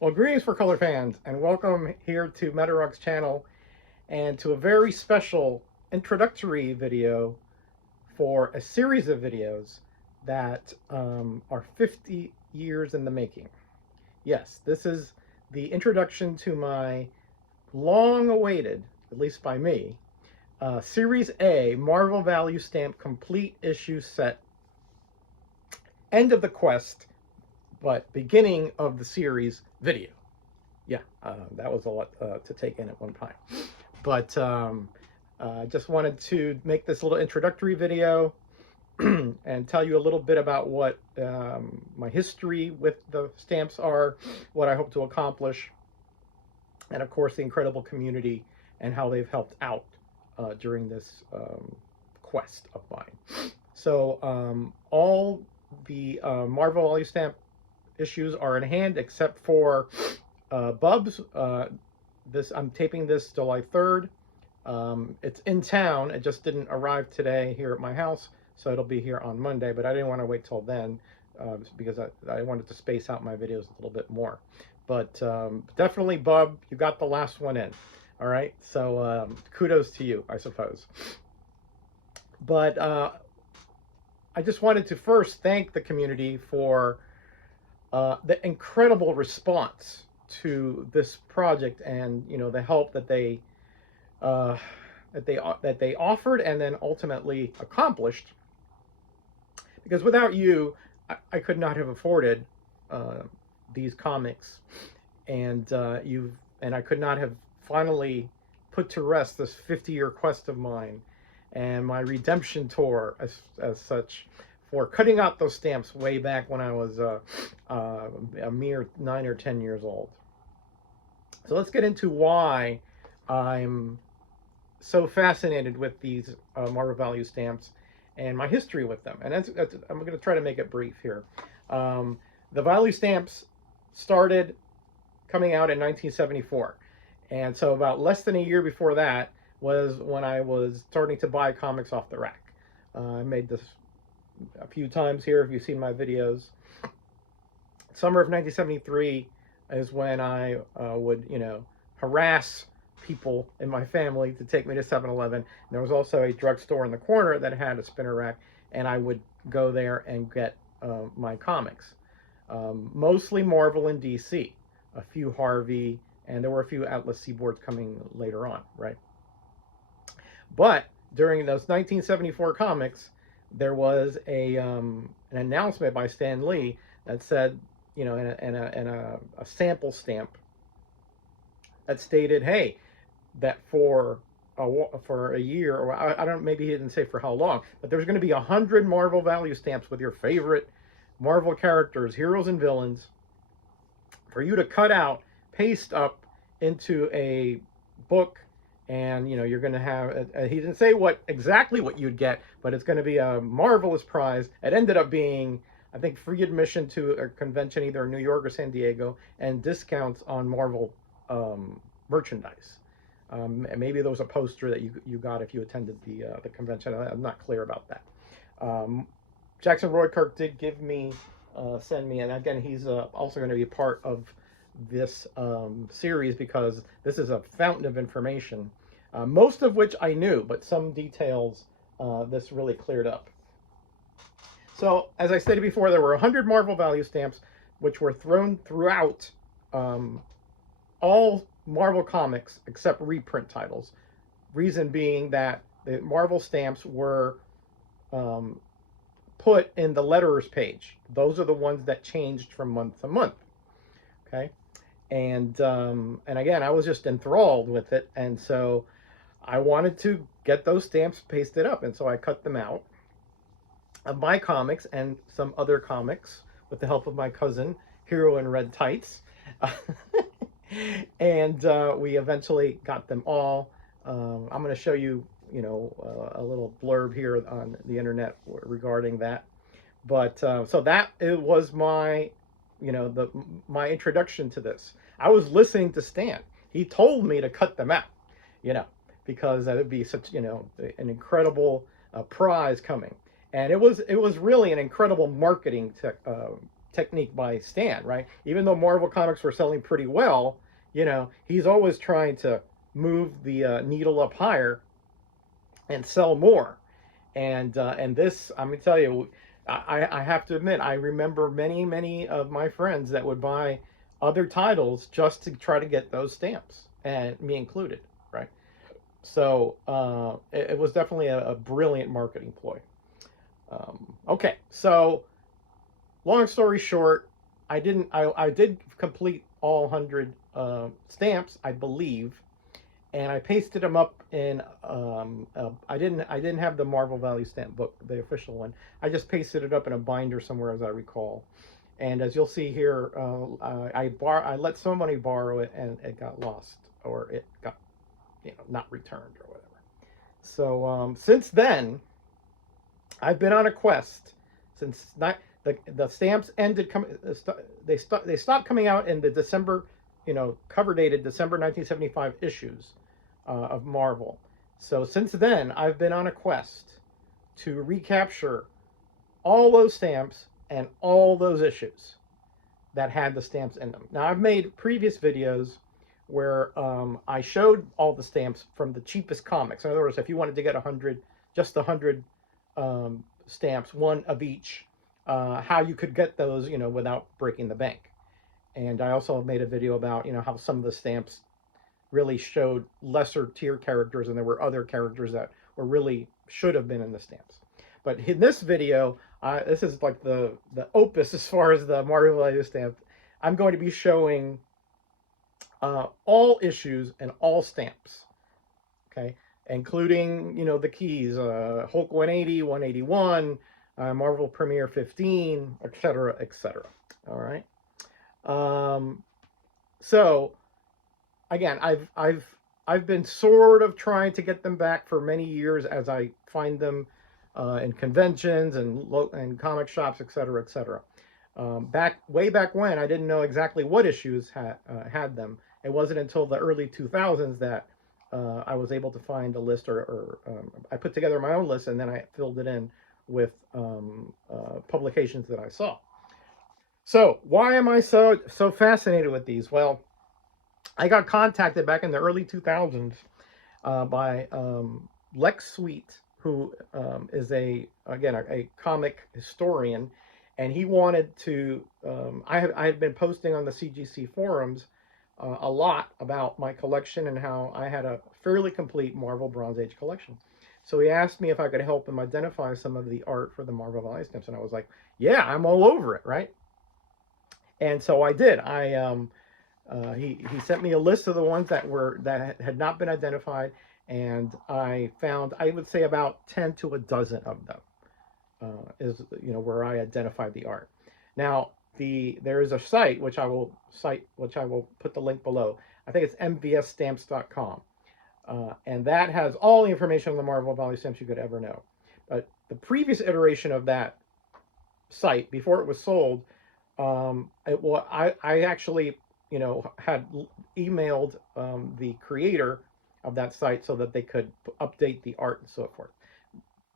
Well, greetings for color fans, and welcome here to Metarug's channel and to a very special introductory video for a series of videos that are 50 years in the making. Yes, this is the introduction to my long-awaited, at least by me, Series A Marvel Value Stamp Complete Issue Set, End of the Quest, but beginning of the series video. Yeah, that was a lot to take in at one time. But I just wanted to make this little introductory video and tell you a little bit about what my history with the stamps are, what I hope to accomplish, and of course the incredible community and how they've helped out during this quest of mine. So all the Marvel Value Stamp issues are in hand except for Bubs. I'm taping this July 3rd. It's in town. It just didn't arrive today here at my house, so it'll be here on Monday. But I didn't want to wait till then because I wanted to space out my videos a little bit more. But definitely, Bub, you got the last one in. All right, so kudos to you, I suppose. But I just wanted to first thank the community for the incredible response to this project, and the help that they offered and then ultimately accomplished. Because without you, I could not have afforded these comics, and I could not have finally put to rest this 50-year quest of mine and my redemption tour as such, for cutting out those stamps way back when I was a mere 9 or 10 years old. So let's get into why I'm so fascinated with these Marvel Value Stamps and my history with them. And I'm going to try to make it brief here. The Value Stamps started coming out in 1974. And so about less than a year before that was when I was starting to buy comics off the rack. I made this a few times here if you've seen my videos. Summer of 1973 is when I would, harass people in my family to take me to 7-Eleven. And there was also a drugstore in the corner that had a spinner rack, and I would go there and get my comics. Mostly Marvel and DC, a few Harvey, and there were a few Atlas Seaboards coming later on, right? But during those 1974 comics, there was an announcement by Stan Lee that said, in a sample stamp that stated, hey, that for a year, or I don't, maybe he didn't say for how long, but there's going to be 100 Marvel Value Stamps with your favorite Marvel characters, heroes and villains, for you to cut out, paste up into a book. And you're going to have, he didn't say exactly what you'd get, but it's going to be a marvelous prize. It ended up being, I think, free admission to a convention either in New York or San Diego, and discounts on Marvel merchandise. Maybe there was a poster that you got if you attended the convention. I'm not clear about that. Jackson Roykirk did send me, and again, he's also going to be part of this series, because this is a fountain of information, most of which I knew, but some details this really cleared up. So, as I stated before, there were 100 Marvel Value Stamps, which were thrown throughout all Marvel comics except reprint titles. Reason being that the Marvel stamps were put in the letterers page. Those are the ones that changed from month to month. Okay. And again, I was just enthralled with it, and so I wanted to get those stamps pasted up, and so I cut them out of my comics and some other comics with the help of my cousin, Hero in Red Tights, and we eventually got them all. I'm going to show you, a little blurb here on the internet regarding that. But so that it was my my introduction to this. I was listening to Stan. He told me to cut them out, because that would be such, an incredible prize coming. And it was really an incredible marketing technique by Stan, right? Even though Marvel comics were selling pretty well, he's always trying to move the needle up higher and sell more. And this, I'm gonna tell you, I have to admit, I remember many of my friends that would buy other titles just to try to get those stamps, and me included, right? So it was definitely a brilliant marketing ploy. Okay, so long story short, I did complete all 100 stamps, I believe, and I pasted them up in. I didn't have the Marvel Value Stamp book, the official one. I just pasted it up in a binder somewhere, as I recall. And as you'll see here, I let somebody borrow it, and it got lost, or it got not returned or whatever. So since then, I've been on a quest since not the stamps ended coming. They stopped coming out in the December, cover dated December 1975 issues of Marvel. So since then, I've been on a quest to recapture all those stamps and all those issues that had the stamps in them. Now, I've made previous videos where I showed all the stamps from the cheapest comics. In other words, if you wanted to get 100, just 100 stamps, one of each, how you could get those, without breaking the bank. And I also made a video about, how some of the stamps really showed lesser tier characters, and there were other characters that were really should have been in the stamps. But in this video, this is like the opus as far as the Marvel Value Stamp. I'm going to be showing all issues and all stamps, okay, including the keys, Hulk 180, 181, Marvel Premiere 15, etc., etc. All right. So again, I've been sort of trying to get them back for many years as I find them in conventions and comic shops, etc., etc. Way back when, I didn't know exactly what issues had them. It wasn't until the early 2000s that I was able to find a list, or I put together my own list, and then I filled it in with publications that I saw. So why am I so fascinated with these? Well, I got contacted back in the early 2000s by Lex Sweet, who is a comic historian, and he wanted to. I had been posting on the CGC forums a lot about my collection and how I had a fairly complete Marvel Bronze Age collection. So he asked me if I could help him identify some of the art for the Marvel Value Stamps, and I was like, "Yeah, I'm all over it, right?" And so I did. He sent me a list of the ones that had not been identified, and I found, I would say, about 10 to a dozen of them is where I identified the art. Now there is a site which I will put the link below. I think it's mvsstamps.com, and that has all the information on the Marvel Value Stamps you could ever know. But the previous iteration of that site, before it was sold, I actually had emailed the creator of that site so that they could update the art and so forth.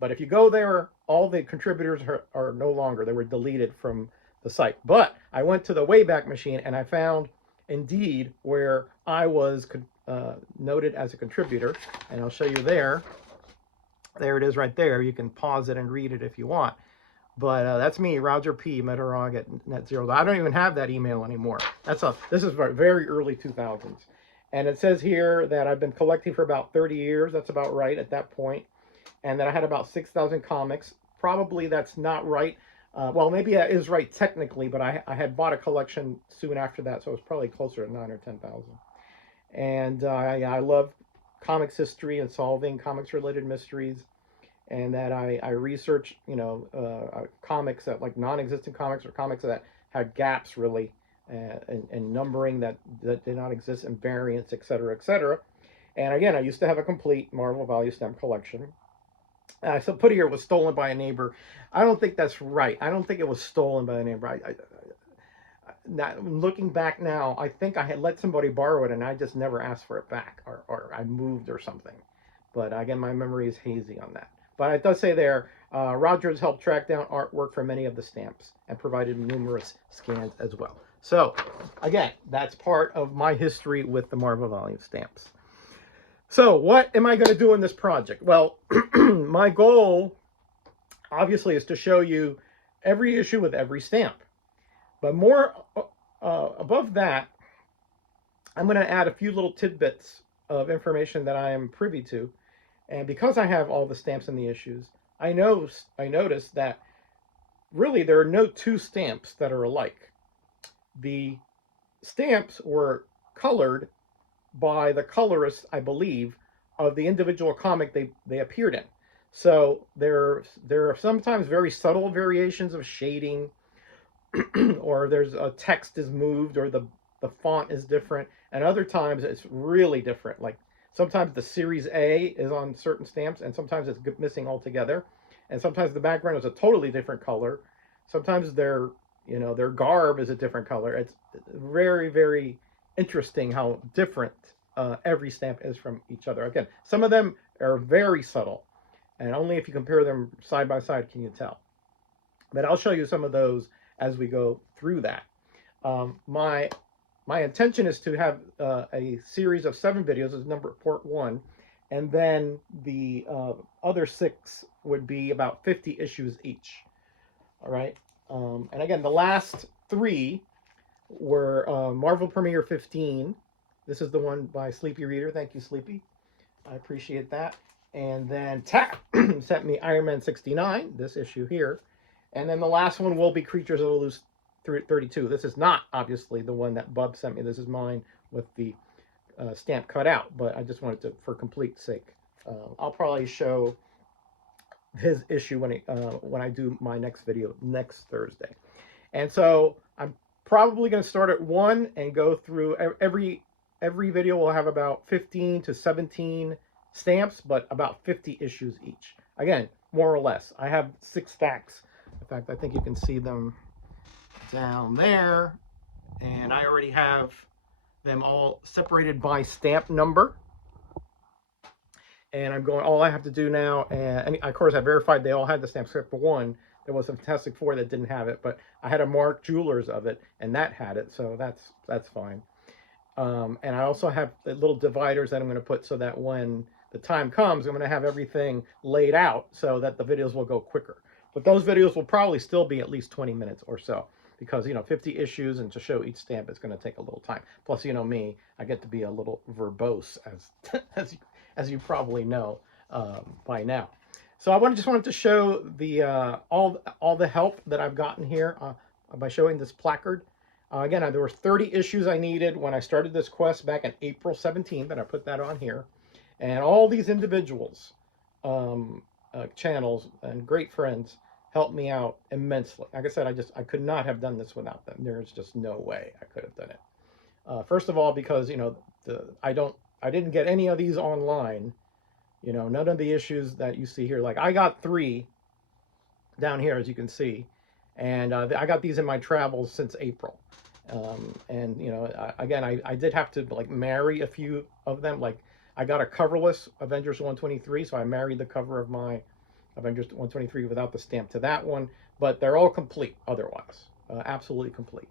But if you go there, all the contributors are no longer. They were deleted from the site. But I went to the Wayback Machine, and I found indeed where I was noted as a contributor, and I'll show you there. There it is right there. You can pause it and read it if you want. But that's me, Roger P. Metarog at NetZero. I don't even have that email anymore. This is very early 2000s. And it says here that I've been collecting for about 30 years. That's about right at that point. And that I had about 6,000 comics. Probably that's not right. Well, maybe that is right technically, but I had bought a collection soon after that, so it was probably closer to 9,000 or 10,000. And I love comics history and solving comics-related mysteries. And that I researched, comics that, like, non-existent comics, or comics that had gaps, really, and numbering that did not exist, and variants, etc., etc. And again, I used to have a complete Marvel Value Stamp collection. I put here, it was stolen by a neighbor. I don't think that's right. I don't think it was stolen by a neighbor. Looking back now, I think I had let somebody borrow it, and I just never asked for it back, or I moved or something. But again, my memory is hazy on that. But it does say there, Rogers helped track down artwork for many of the stamps and provided numerous scans as well. So, again, that's part of my history with the Marvel volume stamps. So, what am I going to do in this project? Well, my goal, obviously, is to show you every issue with every stamp. But more above that, I'm going to add a few little tidbits of information that I am privy to. And because I have all the stamps in the issues, I noticed that really there are no two stamps that are alike. The stamps were colored by the colorist, I believe, of the individual comic they appeared in. So there are sometimes very subtle variations of shading, or there's a text is moved, or the font is different, and other times it's really different. Like sometimes the series A is on certain stamps, and sometimes it's missing altogether, and sometimes the background is a totally different color. Sometimes their garb is a different color. It's very, very interesting how different every stamp is from each other. Again, some of them are very subtle, and only if you compare them side by side can you tell. But I'll show you some of those as we go through that. My intention is to have a series of 7 videos. This is part 1, and then the other 6 would be about 50 issues each. All right. And again, the last 3 were Marvel Premiere 15. This is the one by Sleepy Reader. Thank you, Sleepy. I appreciate that. And then Tap sent me Iron Man 69, this issue here. And then the last one will be Creatures of the Loose 32. This is not, obviously, the one that Bub sent me. This is mine with the stamp cut out, but I just wanted to, for complete sake. I'll probably show his issue when I do my next video next Thursday. And so I'm probably going to start at 1 and go through every video will have about 15 to 17 stamps, but about 50 issues each. Again, more or less. I have 6 stacks. In fact, I think you can see them down there. And I already have them all separated by stamp number. And I'm going, all I have to do now, and of course I verified they all had the stamps except for one. There was a Fantastic Four that didn't have it, but I had a Mark Jewelers of it, and that had it, so that's fine. And I also have the little dividers that I'm going to put so that when the time comes, I'm going to have everything laid out so that the videos will go quicker. But those videos will probably still be at least 20 minutes or so, because 50 issues, and to show each stamp is going to take a little time. Plus, me, I get to be a little verbose, as you probably know by now. So I just wanted to show the all the help that I've gotten here by showing this placard. Again, there were 30 issues I needed when I started this quest back on April 17th, and I put that on here. And all these individuals, channels, and great friends helped me out immensely. Like I said, I could not have done this without them. There's just no way I could have done it. First of all, because I didn't get any of these online. None of the issues that you see here. Like I got 3 down here, as you can see, and I got these in my travels since April. And again, I did have to marry a few of them. Like I got a coverless Avengers 123, so I married the cover of my Avengers 123 without the stamp to that one. But they're all complete otherwise, absolutely complete.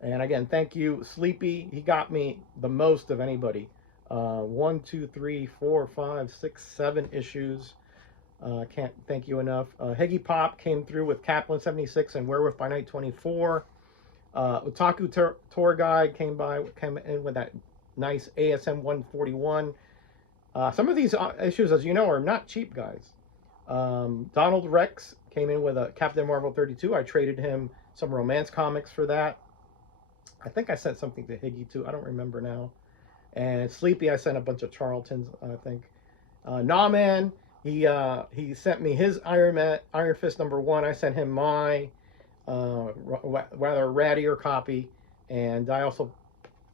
And again, thank you, Sleepy. He got me the most of anybody. 1, 2, 3, 4, 5, 6, 7 issues. Can't thank you enough. Higgy Pop came through with Kaplan 76 and Werewolf by Night 24. Otaku Tour Guide came in with that nice ASM 141. Some of these issues, as you know, are not cheap, guys. Donald Rex came in with a Captain Marvel 32. I traded him some romance comics for that. I think I sent something to Higgy too. I don't remember now. And Sleepy, I sent a bunch of Charltons, I think. Nawman, he sent me his Iron Fist #1. I sent him my rather rattier copy, and I also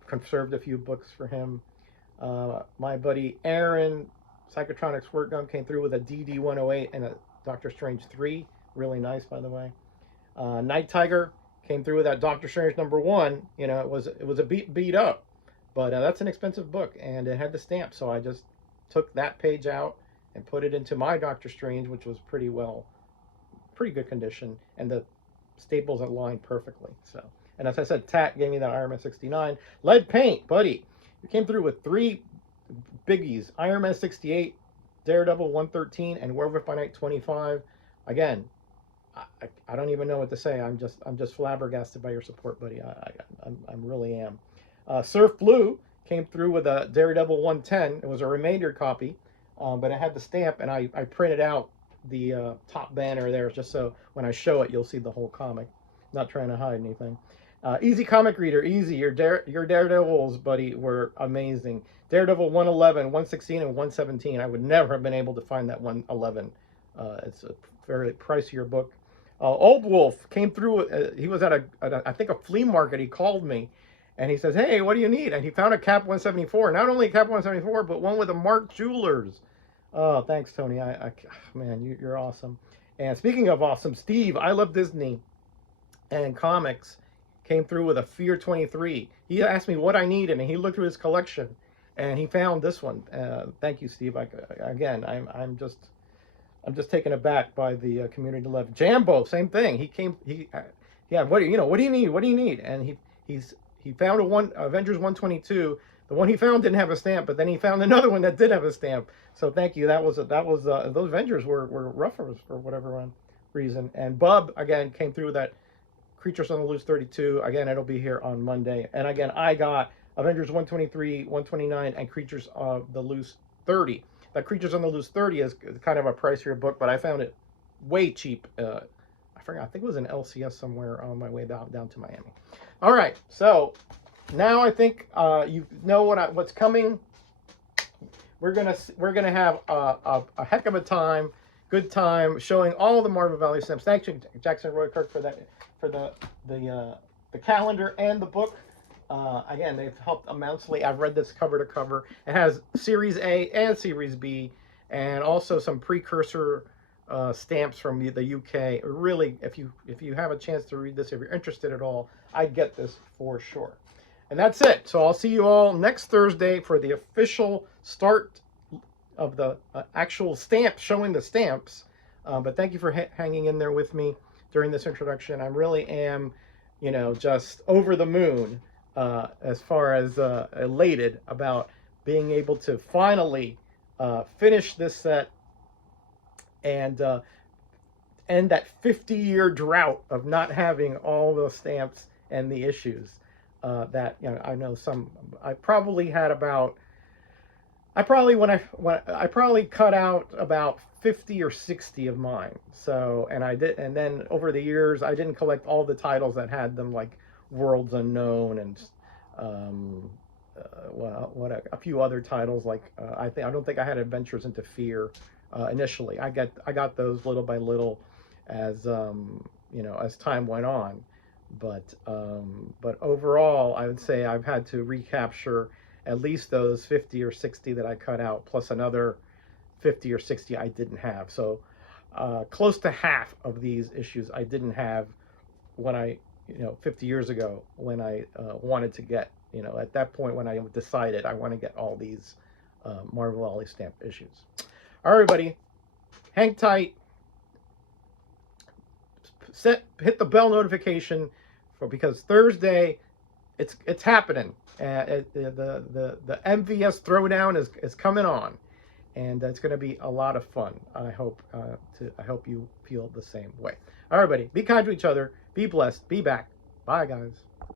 conserved a few books for him. My buddy Aaron, Psychotronic Squirt Gun, came through with a DD 108 and a Doctor Strange 3. Really nice, by the way. Night Tiger came through with that Doctor Strange #1. It was a beat up, but that's an expensive book, and it had the stamp, so I just took that page out and put it into my Doctor Strange, which was pretty good condition, and the staples aligned perfectly. So, and as I said, Tat gave me that Iron Man 69. Lead paint, buddy. You came through with 3 biggies: Iron Man 68, Daredevil 113, and Werewolf by Night 25. Again, I don't even know what to say. I'm just flabbergasted by your support, buddy. I really am. Surf Blue came through with a Daredevil 110. It was a remainder copy, but it had the stamp, and I printed out the top banner there just so when I show it, you'll see the whole comic. Not trying to hide anything. Easy Comic Reader, easy. Your Daredevils, buddy, were amazing. Daredevil 111, 116, and 117. I would never have been able to find that 111. It's a very pricier book. Old Wolf came through. He was at I think a flea market. He called me, and he says, "Hey, what do you need?" And he found a Cap 174. Not only a Cap 174, but one with a Mark Jewelers. Oh, thanks, Tony. Man, you're awesome. And speaking of awesome, Steve, I Love Disney and Comics came through with a Fear 23. He asked me what I needed, and he looked through his collection, and he found this one. Thank you, Steve. I'm just taken aback by the community love. Jambo, same thing. Yeah. What do you need? What do you need? And he found Avengers 122. The one he found didn't have a stamp, but then he found another one that did have a stamp. So thank you. Those Avengers were rougher for whatever reason. And Bub again came through that Creatures on the Loose 32. Again, it'll be here on Monday. And again, I got Avengers 123, 129, and Creatures of the Loose 30. That Creatures on the Loose 30 is kind of a pricier book, but I found it way cheap. I forgot. I think it was in LCS somewhere on my way down to Miami. All right, so now I think you know what's coming. We're gonna have a heck of a time, good time, showing all the Marvel Valley stamps. Thanks, Jackson Roy Kirk, for the calendar and the book. Again, they've helped immensely. I've read this cover to cover. It has Series A and Series B, and also some precursor stamps from the UK. Really, if you have a chance to read this, if you're interested at all, I'd get this for sure. And that's it. So I'll see you all next Thursday for the official start of the actual stamp, showing the stamps. But thank you for hanging in there with me during this introduction. I really am, just over the moon as far as elated about being able to finally finish this set and end that 50-year drought of not having all the stamps and the issues. That I know I probably cut out about 50 or 60 of mine. So, and then over the years I didn't collect all the titles that had them, like Worlds Unknown and a few other titles, like I don't think I had Adventures into Fear initially. I got those little by little as as time went on. But overall, I would say I've had to recapture at least those 50 or 60 that I cut out, plus another 50 or 60 I didn't have. So close to half of these issues I didn't have when 50 years ago, when I wanted to get, at that point when I decided I want to get all these Marvel Valley stamp issues. All right, everybody, hang tight. Hit the bell notification because Thursday it's happening. The MVS Throwdown is coming on, and it's going to be a lot of fun. I hope you feel the same way. All right, everybody, be kind to each other, be blessed, be back. Bye, guys.